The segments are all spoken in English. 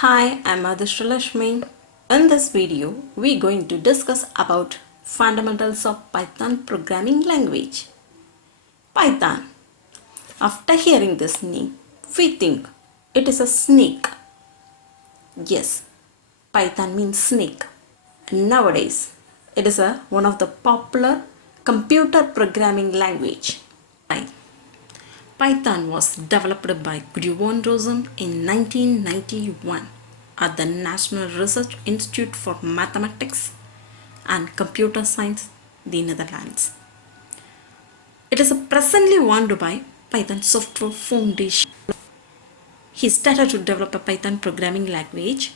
Hi, I'm Adhishralashmi. In this video, we're going to discuss about fundamentals of Python programming language. Python. After hearing this name, we think it is a snake. Yes, Python means snake. Nowadays, it is one of the popular computer programming language. Python was developed by Guido Rosen in 1991 at the National Research Institute for Mathematics and Computer Science, the Netherlands. It is presently owned by Python Software Foundation. He started to develop a Python programming language.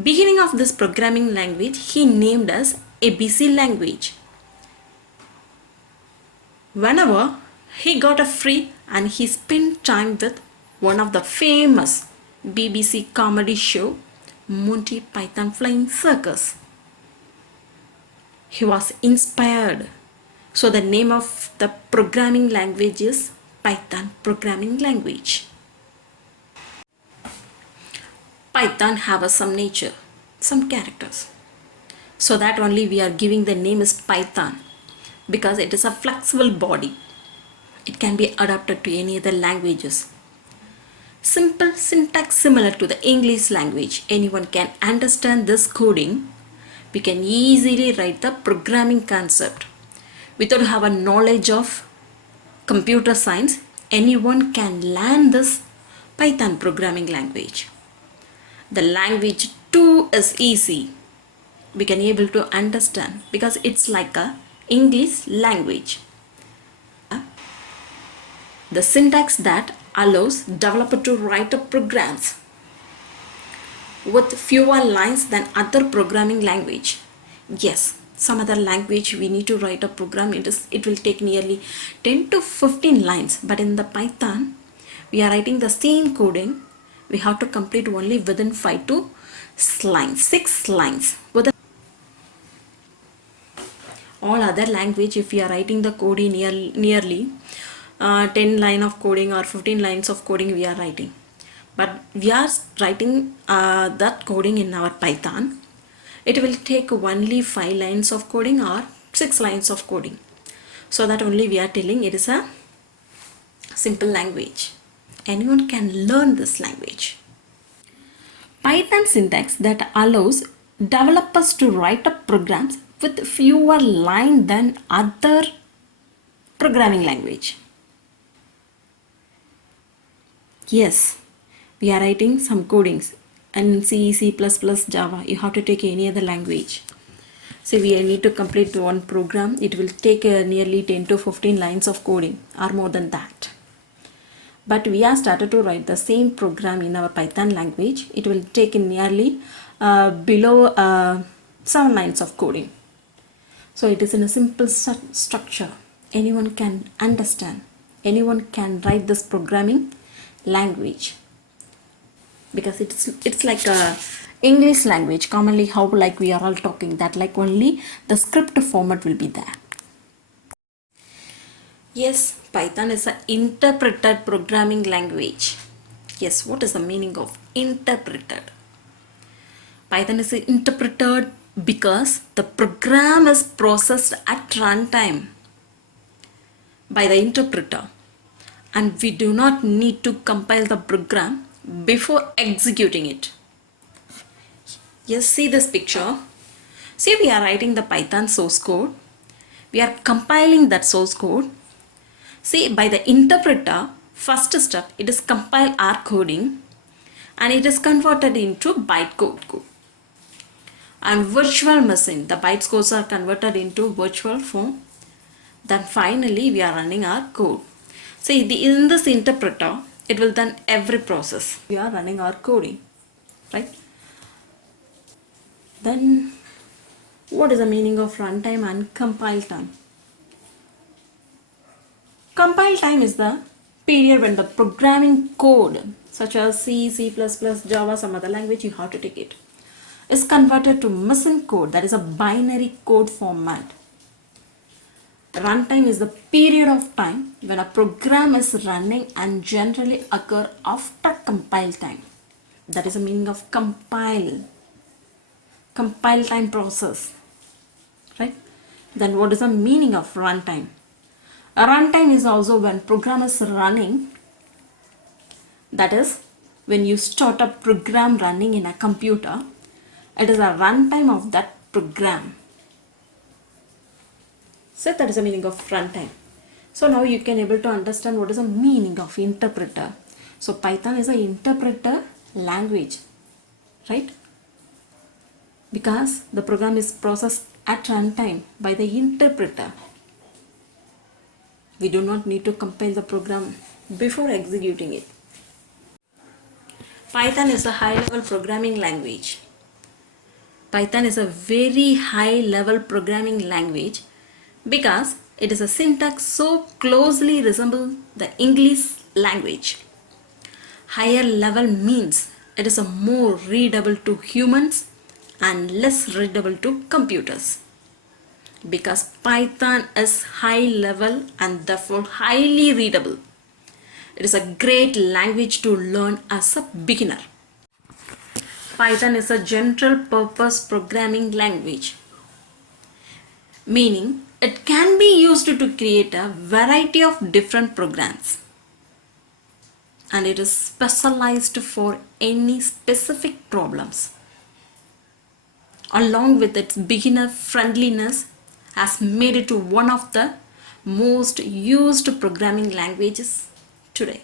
Beginning of this programming language, he named as ABC language. Whenever he got a free and he spent time with one of the famous BBC comedy show, Monty Python Flying Circus. He was inspired. So the name of the programming language is Python programming language. Python have some nature, some characters. So that only we are giving the name is Python because it is a flexible body. It can be adapted to any other languages. Simple syntax similar to the English language. Anyone can understand this coding. We can easily write the programming concept. Without have a knowledge of computer science, anyone can learn this Python programming language. The language too is easy. We can able to understand because it's like a English language. The syntax that allows developer to write up programs with fewer lines than other programming language. Yes, some other language we need to write a program, it will take nearly 10 to 15 lines, but in the Python we are writing the same coding, we have to complete only within 5 to 6 lines. With all other language, if we are writing the code in nearly 10 line of coding or 15 lines of coding we are writing, but we are writing that coding in our Python, it will take only 5 lines of coding or 6 lines of coding. So that only we are telling it is a simple language. Anyone can learn this language. Python syntax that allows developers to write up programs with fewer lines than other programming language. Yes, we are writing some codings and C, C++, Java. You have to take any other language. So we need to complete one program. It will take nearly 10 to 15 lines of coding or more than that. But we are started to write the same program in our Python language. It will take nearly below 7 lines of coding. So it is in a simple structure. Anyone can understand. Anyone can write this programming language because it's like a English language, commonly how like we are all talking, that like only the script format will be there. Yes, Python is an interpreted programming language. Yes, what is the meaning of interpreted? Python is interpreted because the program is processed at runtime by the interpreter, and we do not need to compile the program before executing it. Yes, see this picture. See, we are writing the Python source code. We are compiling that source code. See, by the interpreter, first step, it is compile our coding and it is converted into bytecode code. And virtual machine, the bytes codes are converted into virtual form. Then finally, we are running our code. See, in this interpreter, it will done every process. We are running our coding, right? Then, what is the meaning of runtime and compile time? Compile time is the period when the programming code, such as C, C++, Java, some other language, you have to take it, is converted to machine code, that is a binary code format. Runtime is the period of time when a program is running and generally occur after compile time. That is the meaning of compile time process, right? Then what is the meaning of runtime? A runtime is also when program is running, that is when you start a program running in a computer, it is a runtime of that program. So that is the meaning of runtime. So now you can able to understand what is the meaning of interpreter. So Python is an interpreter language, right? Because the program is processed at runtime by the interpreter. We do not need to compile the program before executing it. Python is a high-level programming language. Python is a very high-level programming language because it is a syntax so closely resembles the English language. Higher level means it is a more readable to humans and less readable to computers. Because Python is high level and therefore highly readable. It is a great language to learn as a beginner. Python is a general purpose programming language, meaning it can be used to create a variety of different programs, and it is specialized for any specific problems. Along with its beginner friendliness, has made it to one of the most used programming languages today.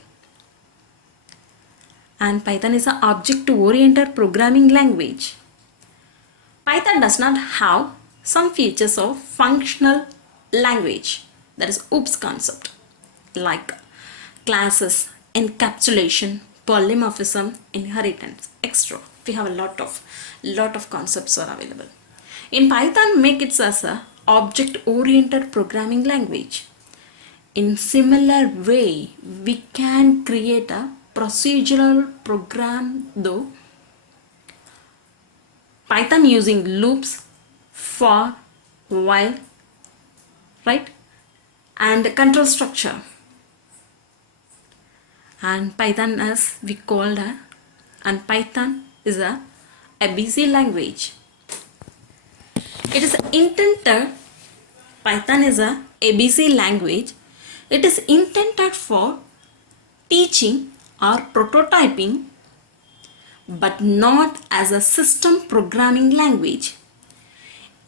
And Python is an object-oriented programming language. Python does not have some features of functional language, that is OOPS concept, like classes, encapsulation, polymorphism, inheritance, etc. We have a lot of concepts are available. In Python, make it as a object-oriented programming language. In similar way, we can create a procedural program though Python using loops, for, while, right, and control structure. And Python as we called and Python is a ABC language. It is intended, Python is a ABC language. It is intended for teaching or prototyping, but not as a system programming language.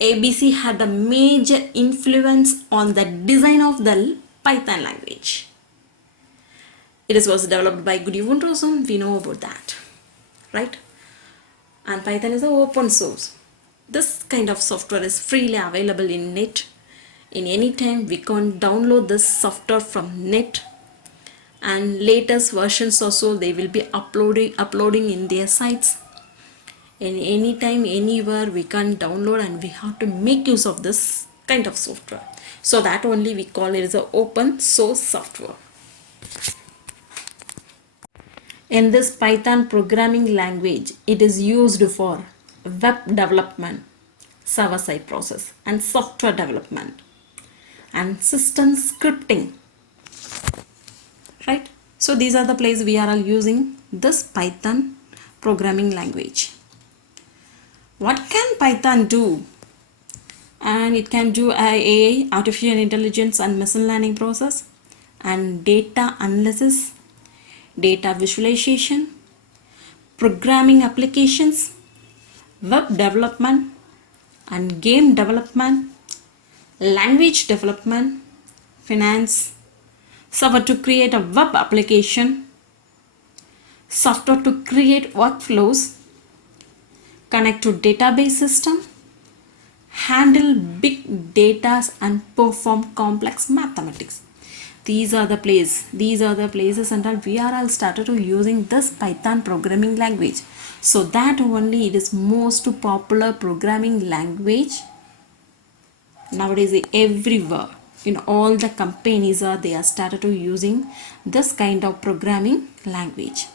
ABC had a major influence on the design of the Python language. It was developed by Goody Wundrosen, we know about that, right? And Python is an open source. This kind of software is freely available in net. In any time we can download this software from net, and latest versions also they will be uploading in their sites. In any time, anywhere we can download, and we have to make use of this kind of software. So that only we call it as an open source software. In this Python programming language, it is used for web development, server-side process, and software development, and system scripting, right? So these are the places we are all using this Python programming language. What can Python do? And it can do AI, artificial intelligence and machine learning process, and data analysis, data visualization, programming applications, web development and game development, language development, finance, software to create a web application, software to create workflows, connect to database system, handle big data and perform complex mathematics. These are the places and we are all started to using this Python programming language. So that only it is most popular programming language nowadays everywhere. In all the companies they are started to using this kind of programming language.